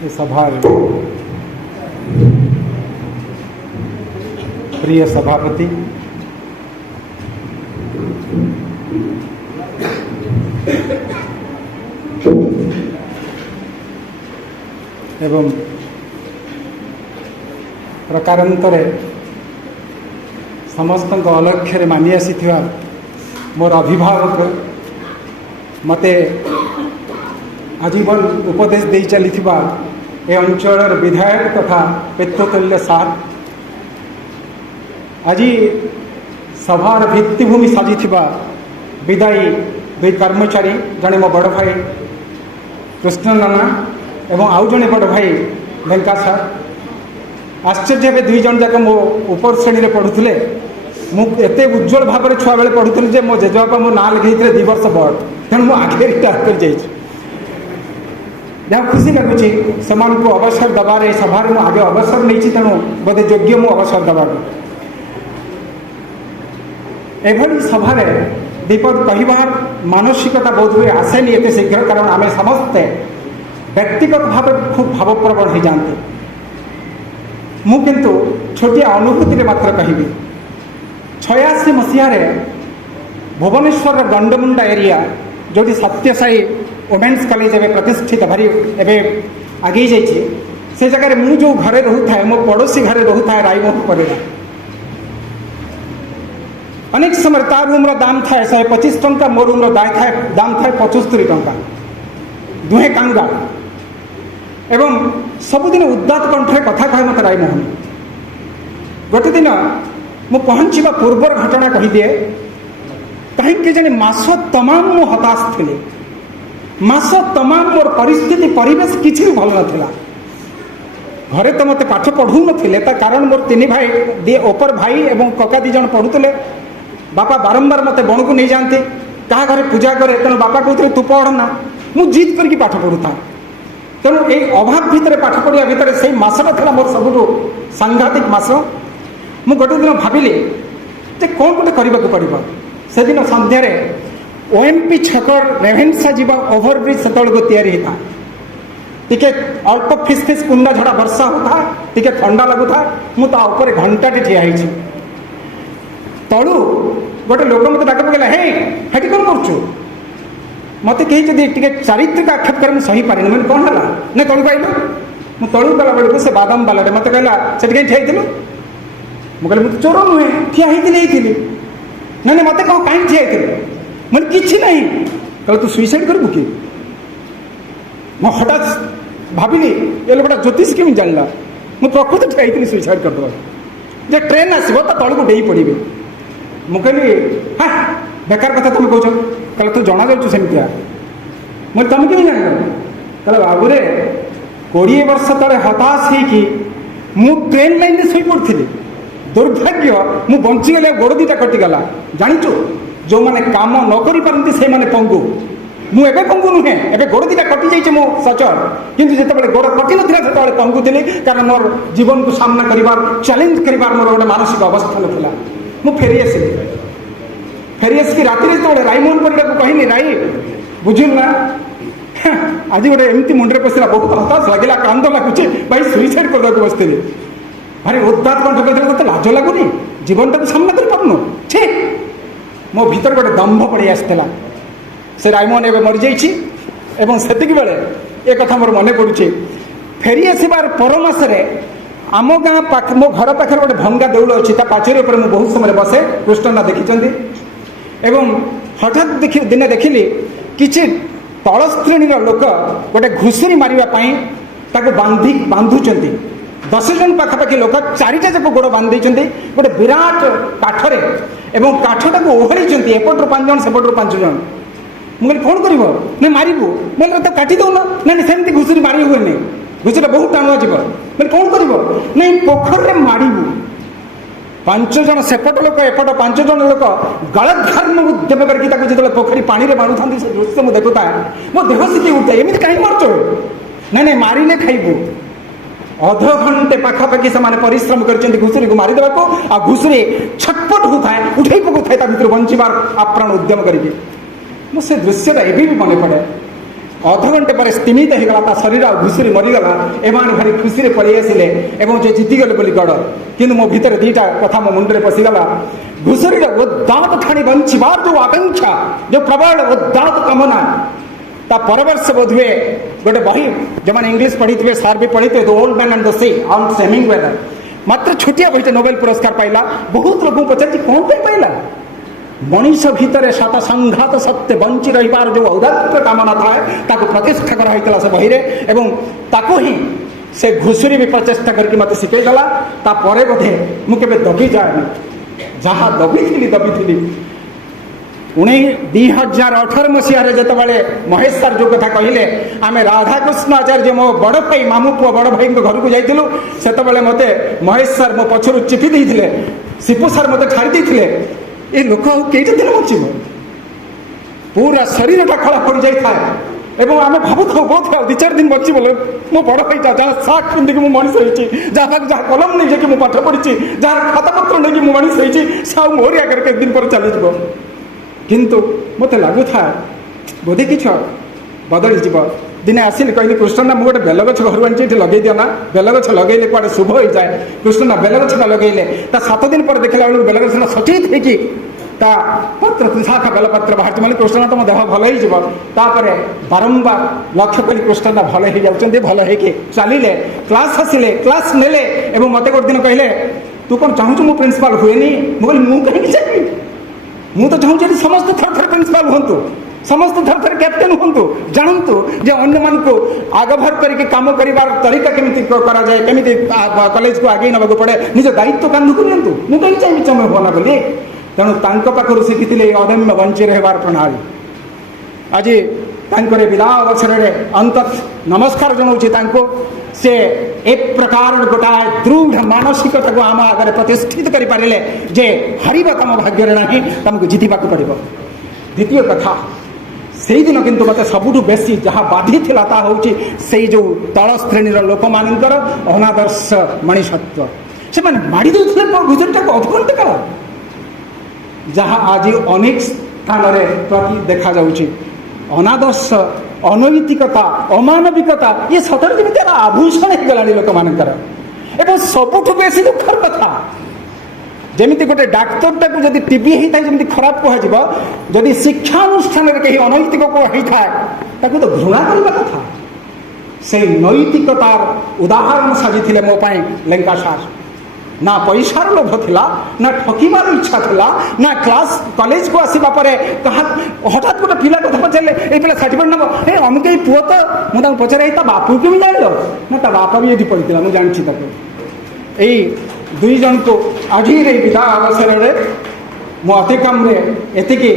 ଏ ସଭାରେ ପ୍ରିୟ ସଭାପତି ଏବଂ ପ୍ରକାରାନ୍ତରେ ସମସ୍ତଙ୍କ ଅଲକ୍ଷ୍ୟରେ ମାନି ଆସିଥିବା ମୋର ଅଭିଭାବକ ମୋତେ ଆଜୀବନ ଉପଦେଶ ଦେଇ ଚାଲିଥିବା ଏ ଅଞ୍ଚଳର ବିଧାୟକ ତଥା ପିତୃତୁଲ୍ୟ ସାର୍, ଆଜି ସଭାର ଭିତ୍ତିଭୂମି ସାଜିଥିବା ବିଦାୟୀ ଦୁଇ କର୍ମଚାରୀ, ଜଣେ ମୋ ବଡ଼ ଭାଇ କୃଷ୍ଣ ନନା ଏବଂ ଆଉ ଜଣେ ବଡ଼ ଭାଇ ଭେଙ୍କା ସାର୍। ଆଶ୍ଚର୍ଯ୍ୟ ଭାବେ ଦୁଇ ଜଣ ଯାକ ମୋ ଉପର ଶ୍ରେଣୀରେ ପଢ଼ୁଥିଲେ। ମୁଁ ଏତେ ଉଜ୍ଜଳ ଭାବରେ ଛୁଆବେଳେ ପଢ଼ୁଥିଲି ଯେ ମୋ ଜେଜେବାପା ମୋ ନାଁ ଲେଖେଇଥିଲେ 2 ବର୍ଷ ବଡ଼, ତେଣୁ ମୁଁ ଆଗେ ରିଟାୟାର କରିଯାଇଛି। ଯାହା ଖୁସି ଲାଗୁଛି ସେମାନଙ୍କୁ ଅବସର ଦେବାରେ, ଏ ସଭାରେ ମୁଁ ଆଗେ ଅବସର ନେଇଛି, ତେଣୁ ବୋଧେ ଯୋଗ୍ୟ ମୁଁ ଅବସର ଦେବାକୁ। ଏଭଳି ସଭାରେ ବିପଦ କହିବାର ମାନସିକତା ବୋଧହୁଏ ଆସେନି ଏତେ ଶୀଘ୍ର, କାରଣ ଆମେ ସମସ୍ତେ ବ୍ୟକ୍ତିଗତ ଭାବେ ଖୁବ୍ ଭାବପ୍ରବଣ ହୋଇଯାଆନ୍ତି। ମୁଁ କିନ୍ତୁ ଛୋଟିଆ ଅନୁଭୂତିରେ ମାତ୍ର କହିବି। 86 ମସିହାରେ ଭୁବନେଶ୍ୱରର ଗଣ୍ଡମୁଣ୍ଡା ଏରିଆ, ଯେଉଁଠି ସତ୍ୟସାଇ ଓମେନ୍ସ କଲେଜ ଏବେ ପ୍ରତିଷ୍ଠିତ, ଭାରି ଏବେ ଆଗେଇ ଯାଇଛି, ସେ ଜାଗାରେ ମୁଁ ଯେଉଁ ଘରେ ରହୁଥାଏ, ମୋ ପଡ଼ୋଶୀ ଘରେ ରହୁଥାଏ ରାଇମୋହନ ପରିଡ଼ା। ଅନେକ ସମୟରେ ତା ରୁମ୍ର ଦାମ ଥାଏ 125 ଟଙ୍କା, ମୋ ରୁମ୍ର ଦାମ ଥାଏ 75 ଟଙ୍କା। ଦୁହେଁ କାଙ୍ଗା ଏବଂ ସବୁଦିନ ଉଦାତ୍ତ କଣ୍ଠରେ କଥା କହେ ମୋତେ ରାଇମୋହନ। ଗୋଟେ ଦିନ ମୁଁ ପହଞ୍ଚିବା ପୂର୍ବର ଘଟଣା କହିଦିଏ। କାହିଁକି ଜାଣି ମାସ ତମାମ ମୁଁ ହତାଶ ଥିଲି। ମାସ ତମାମ ମୋର ପରିସ୍ଥିତି, ପରିବେଶ କିଛି ବି ଭଲ ନଥିଲା। ଘରେ ତ ମୋତେ ପାଠ ପଢ଼ଉନଥିଲେ, ତା କାରଣ ମୋର 3 ଭାଇ, ଅପର ଭାଇ ଏବଂ କକା 2 ଜଣ ପଢ଼ୁଥିଲେ। ବାପା ବାରମ୍ବାର ମୋତେ ବଣକୁ ନେଇଯାଆନ୍ତି, କାହା ଘରେ ପୂଜା କରେ, ତେଣୁ ବାପା କହୁଥିଲେ ତୁ ପଢ଼ ନା। ମୁଁ ଜିଦ୍ କରିକି ପାଠ ପଢ଼ୁଥାଏ। ତେଣୁ ଏଇ ଅଭାବ ଭିତରେ ପାଠ ପଢ଼ିବା ଭିତରେ ସେଇ ମାସଟା ଥିଲା ମୋର ସବୁଠୁ ସାଂଘାତିକ ମାସ। ମୁଁ ଗୋଟେ ଦିନ ଭାବିଲି ଯେ କ'ଣ ଗୋଟେ କରିବାକୁ ପଡ଼ିବ। ସେଦିନ ସନ୍ଧ୍ୟାରେ OMP ଛକ ରେଭେନ୍ସା ଯିବା ଓଭରବ୍ରିଜ୍ ସେତେବେଳକୁ ତିଆରି ହେଇथा। ଟିକେ ଅଳ୍ପ ଫିସ୍ ଫିସ୍ କୁଣ୍ଡା ଝଡ଼ା ବର୍ଷା ହେଉଥା, ଟିକେ ଥଣ୍ଡା ଲାଗୁଥା। ମୁଁ ତା ଉପରେ ଘଣ୍ଟାଟେ ଠିଆ ହେଇଛି। ତଳୁ ଗୋଟେ ଲୋକ ମୋତେ ଡାକ ପକେଇଲା, ହେ ହେଠି କ'ଣ କରୁଛୁ? ମୋତେ କେହି ଯଦି ଟିକେ ଚାରିତ୍ରିକ ଆକ୍ଷେପ କରେ ମୁଁ ସହିପାରିନି। ମାନେ କ'ଣ ହେଲା ନା ତଳକୁ ଆଇଲୁ? ମୁଁ ତଳକୁ ଗଲା ବେଳକୁ ସେ ବାଦାମ ବାଲାଟେ ମୋତେ କହିଲା, ସେଠି କାହିଁ ଠିଆ ହେଇଥିଲୁ? ମୁଁ କହିଲି ମୁଁ ତ ଚୋର ନୁହେଁ, ଠିଆ ହେଇଥିଲି। ନାଇଁ ମୋତେ କ'ଣ କାହିଁକି ଠିଆ ହେଇଥିଲୁ? ମାନେ କିଛି ନାହିଁ। କହିଲେ ତୁ ସୁଇସାଇଡ୍ କରିବୁ କି? ମୁଁ ହଠାତ୍ ଭାବିଲି ଏ ଲୋକଟା ଜ୍ୟୋତିଷ କେମିତି ଜାଣିଲା? ମୁଁ ପ୍ରକୃତ ଠିଆ ହେଇଥିଲି ସୁଇସାଇଡ୍ କରିଦେବା। ଯେ ଟ୍ରେନ୍ ଆସିବ ତା ତଳକୁ ଡେଇଁ ପଡ଼ିବି। ମୁଁ କହିଲି ହଁ ବେକାର କଥା ତୁମେ କହୁଛ। କହିଲେ ତୁ ଜଣାଯାଉଛୁ ସେମିତିଆ। ମୁଁ ତମେ କେମିତି ଜାଣିଲ? କହିଲେ ବାବୁରେ 20 ବର୍ଷ ତଳେ ହତାଶ ହେଇକି ମୁଁ ଟ୍ରେନ୍ ଲାଇନ୍ରେ ଶୋଇପଡ଼ିଥିଲି। ଦୁର୍ଭାଗ୍ୟ ମୁଁ ବଞ୍ଚିଗଲେ, ଗୋଡ଼ 2ଟା କଟିଗଲା। ଜାଣିଛୁ, ଯେଉଁମାନେ କାମ ନ କରିପାରନ୍ତି ସେଇମାନେ ପଙ୍ଗୁ। ମୁଁ ଏବେ ପଙ୍ଗୁ ନୁହେଁ, ଏବେ ଗୋଡ଼ 2ଟା କଟିଯାଇଛି, ମୁଁ ସଚଳ। କିନ୍ତୁ ଯେତେବେଳେ ଗୋଡ଼ କଟିନଥିଲା ସେତେବେଳେ ପଙ୍ଗୁ ଥିଲି, କାରଣ ମୋର ଜୀବନକୁ ସାମ୍ନା କରିବାର, ଚ୍ୟାଲେଞ୍ଜ କରିବାର ମୋର ଗୋଟେ ମାନସିକ ଅବସ୍ଥା ନଥିଲା। ମୁଁ ଫେରି ଆସିକି ରାତିରେ ଯେତେବେଳେ ରାଇମୋହନ ପରିଡ଼ାକୁ କହିଲି, ରାଇ ବୁଝିଲୁ ନା, ଆଜି ଗୋଟେ ଏମିତି ମୁଣ୍ଡରେ ପଶିଲା, ବହୁତ ହତାଶ ଲାଗିଲା, କାନ୍ଦ ଲାଗୁଛି, ଭାଇ ସୁଇସାଇଡ୍ କରିବାକୁ ବସିଥିଲି। ଭାରି ଉଦାତ୍ତ କଣ୍ଠ କହିଥିଲେ, ତୋତେ ଲାଜ ଲାଗୁନି? ଜୀବନଟାକୁ ସାମ୍ନା କରିପାରୁନୁ? ଠିକ୍ ମୋ ଭିତରେ ଗୋଟେ ଦମ୍ଭ ପଡ଼ି ଆସିଥିଲା। ସେ ରାଇମୋହନ ଏବେ ମରିଯାଇଛି ଏବଂ ସେତିକି ବେଳେ ଏ କଥା ମୋର ମନେ ପଡ଼ୁଛି। ଫେରି ଆସିବାର ପର ମାସରେ ଆମ ଗାଁ ମୋ ଘର ପାଖରେ ଗୋଟେ ଭଙ୍ଗା ଦେଉଳ ଅଛି, ତା ପାଚେରୀ ଉପରେ ମୁଁ ବହୁତ ସମୟରେ ବସେ। କୃଷ୍ଣନା ଦେଖିଛନ୍ତି। ଏବଂ ହଠାତ୍ ଦିନେ ଦେଖିଲି କିଛି ତଳ ଶ୍ରେଣୀର ଲୋକ ଗୋଟେ ଘୁଷୁରୀ ମାରିବା ପାଇଁ ତାକୁ ବାନ୍ଧୁଛନ୍ତି। 10 ଜଣ ପାଖାପାଖି ଲୋକ, 4ଟା ଯାକ ଗୋଡ଼ ବାନ୍ଧି ଦେଇଛନ୍ତି ଗୋଟେ ବିରାଟ କାଠରେ ଏବଂ କାଠଟାକୁ ଓହଳିଛନ୍ତି, ଏପଟରୁ 5 ଜଣ, ସେପଟରୁ 5 ଜଣ। ମୁଁ କହିଲି କ'ଣ କରିବ? ନା ମାରିବୁ। ବୋଲେ ତ କାଟି ଦେଉନ। ନାଇଁ ସେମିତି ଘୁଷୁରୀ ମାରି ହୁଏନି, ଘୁଷୁରୀଟା ବହୁତ ଟାଣୁଆ ଯିବ। ବୋଲେ କ'ଣ କରିବ? ନାଇଁ ପୋଖରୀରେ ମାରିବୁ। 5 ଜଣ ସେପଟ ଲୋକ, ଏପଟ 5 ଜଣ ଲୋକ ଗଳଦ୍ଘର୍ମ ଉଦ୍ୟମ କରିକି ତାକୁ ଯେତେବେଳେ ପୋଖରୀ ପାଣିରେ ମାରୁଥାନ୍ତି, ସେ ଦୃଶ୍ୟ ମୁଁ ଦେଖୁଥାଏ, ମୋ ଦେହ ଶିଖି ଉଠେ। ଏମିତି କାହିଁକି ମାରୁଛ? ନାଇଁ ମାରିଲେ ଖାଇବୁ। ଅଧଘଣ୍ଟେ ପାଖାପାଖି ସେମାନେ ପରିଶ୍ରମ କରିଛନ୍ତି ଘୁଷୁରୀକୁ ମାରିଦେବାକୁ। ଆଉ ଘୁଷୁରୀ ଛଟପଟ ହେଉଥାଏ, ଉଠେଇ ପକାଉଥାଏ ତା ଭିତରୁ ବଞ୍ଚିବାର ଆପ୍ରାଣ ଉଦ୍ୟମ କରିକି। ମୁଁ ସେ ଦୃଶ୍ୟଟା ଏବେ ବି ମନେ ପଡ଼େ। ଅଧଘଣ୍ଟେ ପରେ ସ୍ତିମିତ ହେଇଗଲା ତା ଶରୀର ଆଉ ଘୁଷୁରି ମରିଗଲା। ଏମାନେ ଭାରି ଖୁସିରେ ପଳେଇ ଆସିଲେ ଏବଂ ଯେ ଜିତିଗଲେ ବୋଲି ଗଡ଼। କିନ୍ତୁ ମୋ ଭିତରେ ଦୁଇଟା କଥା ମୋ ମୁଣ୍ଡରେ ପଶିଗଲା। ଘୁଷୁରିର ଉଦ୍ଦାତ ଠାଣି ବଞ୍ଚିବାର ଯେଉଁ ଆକାଂକ୍ଷା, ଯେଉଁ ପ୍ରବଳ ଉଦ୍ଦାତ କାମନା, ତା ପରବର୍ଷ ବୋଧହୁଏ ଗୋଟେ ବହି, ଯେଉଁମାନେ ଇଂଲିଶ ପଢ଼ିଥିବେ ସାର୍ ବି ପଢ଼ିଥିବେ, the old man and the sea on ହେମିଙ୍ଗୱେର, ମାତ୍ର ଛୋଟିଆ ବହିଟା ନୋବେଲ ପୁରସ୍କାର ପାଇଲା। ବହୁତ ଲୋକଙ୍କୁ ପଚାରିଛି କ'ଣ ପାଇଁ ପାଇଲା? ମଣିଷ ଭିତରେ ଶତ ସଂଘାତ ସତ୍ତ୍ୱେ ବଞ୍ଚି ରହିବାର ଯେଉଁ ଔଦାତ୍ୟ କାମନା ଥାଏ ତାକୁ ପ୍ରତିଷ୍ଠା କରାହୋଇଥିଲା ସେ ବହିରେ, ଏବଂ ତାକୁ ହିଁ ସେ ଘୁଷୁରି ବି ପ୍ରଚେଷ୍ଟା କରିକି ମୋତେ ଶିଖେଇଦେଲା। ତାପରେ ବୋଧେ ମୁଁ କେବେ ଦବି ଯାଏନି, ଯାହା ଦବିଥିଲି 2018 ମସିହାରେ ଯେତେବେଳେ ମହେଶ ସାର୍ ଯେଉଁ କଥା କହିଲେ, ଆମେ ରାଧାକୃଷ୍ଣ ଆଚାର୍ଯ୍ୟ ମୋ ବଡ଼ ଭାଇ, ମାମୁଁ ପୁଅ ବଡ଼ ଭାଇଙ୍କ ଘରକୁ ଯାଇଥିଲୁ। ସେତେବେଳେ ମୋତେ ମହେଶ ସାର୍ ମୋ ପଛରୁ ଚିପି ଦେଇଥିଲେ, ଶିପୁ ସାର୍ ମୋତେ ଛାଡ଼ି ଦେଇଥିଲେ। ଏ ଲୋକ ଆଉ କେଇଟା ଦିନ ବଞ୍ଚିବ? ପୁରା ଶରୀରଟା ଖୋଳା ପଡ଼ିଯାଇଥାଏ ଏବଂ ଆମେ ଭାବୁଥାଉ ବହୁତ ଆଉ 2-4 ଦିନ ବଞ୍ଚିବ। ମୋ ବଡ଼ ଭାଇଟା ଯାହା ସାର୍ଟ ପିନ୍ଧିକି ମୁଁ ମଣିଷ ହେଇଛି, ଯାହା ପାଖକୁ ଯାହା କଲମ ନେଇକି ମୁଁ ପାଠ ପଢ଼ିଛି, ଯାହାର ଖାତାପତ୍ର ନେଇକି ମୁଁ ମଣିଷ ହେଇଛି, ସେ ଆଉ ମୋରି ଆଗରେ କେତେ ଦିନ ପରେ ଚାଲିଯିବ। କିନ୍ତୁ ମୋତେ ଲାଗୁଥାଏ ବୋଧେ କିଛି ବଦଳିଯିବ। ଦିନେ ଆସିଲି, କହିଲି କୃଷ୍ଣନା ମୁଁ ଗୋଟେ ବେଲଗଛ ଘରୁ ଆଣିଛି, ଏଠି ଲଗେଇ ଦିଅ ନା। ବେଲଗଛ ଲଗେଇଲେ କୁଆଡ଼େ ଶୁଭ ହେଇଯାଏ। କୃଷ୍ଣନା ବେଲଗଛଟା ଲଗେଇଲେ। ତା 7 ଦିନ ପରେ ଦେଖିଲା ବେଳକୁ ବେଲଗଛଟା ସଠିକ୍ ହେଇକି ତା ପତ୍ର ଶାଖା ବେଲପତ୍ର ବାହାରିଛି। ମାନେ କୃଷ୍ଣନା ତମ ଦେହ ଭଲ ହେଇଯିବ। ତାପରେ ବାରମ୍ବାର ଲକ୍ଷ୍ୟ କଲି କୃଷ୍ଣନା ଭଲ ହେଇଯାଉଛନ୍ତି। ଭଲ ହେଇକି ଚାଲିଲେ, କ୍ଲାସ୍ ଆସିଲେ, କ୍ଲାସ୍ ନେଲେ ଏବଂ ମୋତେ ଗୋଟେ ଦିନ କହିଲେ, ତୁ କ'ଣ ଚାହୁଁଛୁ ମୁଁ ପ୍ରିନ୍ସିପାଲ ହୁଏନି? ମୁଁ କହିଲି ମୁଁ କାହିଁକି ଚାହିଁବି? ମୁଁ ତ ଚାହୁଁଛି ଏଠି ସମସ୍ତେ ଥରେ ଥରେ ପ୍ରିନ୍ସିପାଲ ହୁଅନ୍ତୁ, ସମସ୍ତେ ଥରେ ଥରେ କ୍ୟାପ୍ଟେନ୍ ହୁଅନ୍ତୁ, ଜାଣନ୍ତୁ ଯେ ଅନ୍ୟମାନଙ୍କୁ ଆଗଭର କରିକି କାମ କରିବାର ତରିକା କେମିତି କରାଯାଏ, କେମିତି କଲେଜକୁ ଆଗେଇ ନେବାକୁ ପଡ଼େ, ନିଜ ଦାୟିତ୍ୱ କାନ୍ଧକୁ ନିଅନ୍ତୁ। ମୁଁ କାହିଁକି ଚାହିଁବି ତମେ ହୁଅନା ବୋଲି? ତେଣୁ ତାଙ୍କ ପାଖରୁ ଶିଖିଥିଲେ ଏ ଅଦମ୍ୟ ବଞ୍ଚି ରହିବାର ପ୍ରଣାଳୀ। ଆଜି ତାଙ୍କର ବିଦାୟ ଅବସରରେ ଅନ୍ତତଃ ନମସ୍କାର ଜଣାଉଛି ତାଙ୍କୁ। ସେ ଏ ପ୍ରକାର ଗୋଟାଏ ଦୃଢ଼ ମାନସିକତାକୁ ଆମ ଆଗରେ ପ୍ରତିଷ୍ଠିତ କରିପାରିଲେ ଯେ ହାରିବା ତମ ଭାଗ୍ୟରେ ନାହିଁ, ତମକୁ ଜିତିବାକୁ ପଡ଼ିବ। ଦ୍ୱିତୀୟ କଥା, ସେଇଦିନ କିନ୍ତୁ ମୋତେ ସବୁଠୁ ବେଶୀ ଯାହା ବାଧିଥିଲା ତାହା ହେଉଛି ସେଇ ଯେଉଁ ତଳ ଶ୍ରେଣୀର ଲୋକମାନଙ୍କର ଅନାଦର୍ଶ ମଣିଷତ୍ୱ। ସେମାନେ ମାଡ଼ି ଦେଉଥିଲେ ଘୁଷୁରିଟାକୁ ଅଧଘଣ୍ଟେ କାଳ, ଯାହା ଆଜି ଅନେକ ସ୍ଥାନରେ ପ୍ରତି ଦେଖାଯାଉଛି। ଅନାଦର୍ଶ, ଅନୈତିକତା, ଅମାନବିକତା ଇଏ ସତରେ ଯେମିତି ଆଭୂଷଣ ହେଇଗଲାଣି ଲୋକମାନଙ୍କର। ଏବଂ ସବୁଠୁ ବେଶୀ ଦୁଃଖର କଥା, ଯେମିତି ଗୋଟେ ଡାକ୍ତରଟାକୁ ଯଦି ଟିବି ହେଇଥାଏ ଯେମିତି ଖରାପ କୁହାଯିବ, ଯଦି ଶିକ୍ଷାନୁଷ୍ଠାନରେ କେହି ଅନୈତିକ ହେଇଥାଏ ତାକୁ ତ ଘୃଣା କରିବା କଥା। ସେଇ ନୈତିକତାର ଉଦାହରଣ ସାଜିଥିଲେ ମୋ ପାଇଁ ଲେଙ୍କା ସାର୍। ନା ପଇସାର ଲୋଭ ଥିଲା, ନା ଠକିବାର ଇଚ୍ଛା ଥିଲା, ନା କ୍ଲାସ୍ କଲେଜକୁ ଆସିବା ପରେ ହଠାତ୍ ଗୋଟେ ପିଲା କଥା ପଚାରିଲେ, ଏଇ ପିଲା ସାର୍ଟିଫିକେଟ୍ ନେବ, ଏ ଅମୁକ ଏଇ ପୁଅ ତ। ମୁଁ ତାଙ୍କୁ ପଚାରେ, ତା ବାପକୁ କେମିତି ଜାଣିଲ? ନା ତା ବାପା ବି ଏଠି ପଡ଼ିଥିଲା, ମୁଁ ଜାଣିଛି ତାକୁ। ଏଇ 2 ଜଣଙ୍କୁ ଆଜିର ଏଇ ବିଦାୟ ଅବସରରେ ମୁଁ ଅତି କମ୍ରେ ଏତିକି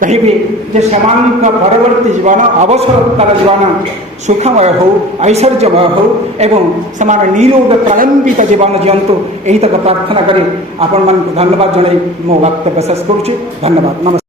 କହିବି ଯେ ସେମାନଙ୍କ ପରବର୍ତ୍ତୀ ଜୀବନ, ଅବସରୋତ୍ତର ଜୀବନ ସୁଖମୟ ହେଉ, ଐଶ୍ୱର୍ଯ୍ୟମୟ ହେଉ ଏବଂ ସେମାନେ ନିରୋଗ ପ୍ରଲମ୍ବିତ ଜୀବନ ଜିଅନ୍ତୁ, ଏହିତକ ପ୍ରାର୍ଥନା କରି ଆପଣମାନଙ୍କୁ ଧନ୍ୟବାଦ ଜଣାଇ ମୋ ବକ୍ତବ୍ୟ ଶେଷ କରୁଛି। ଧନ୍ୟବାଦ, ନମସ୍କାର।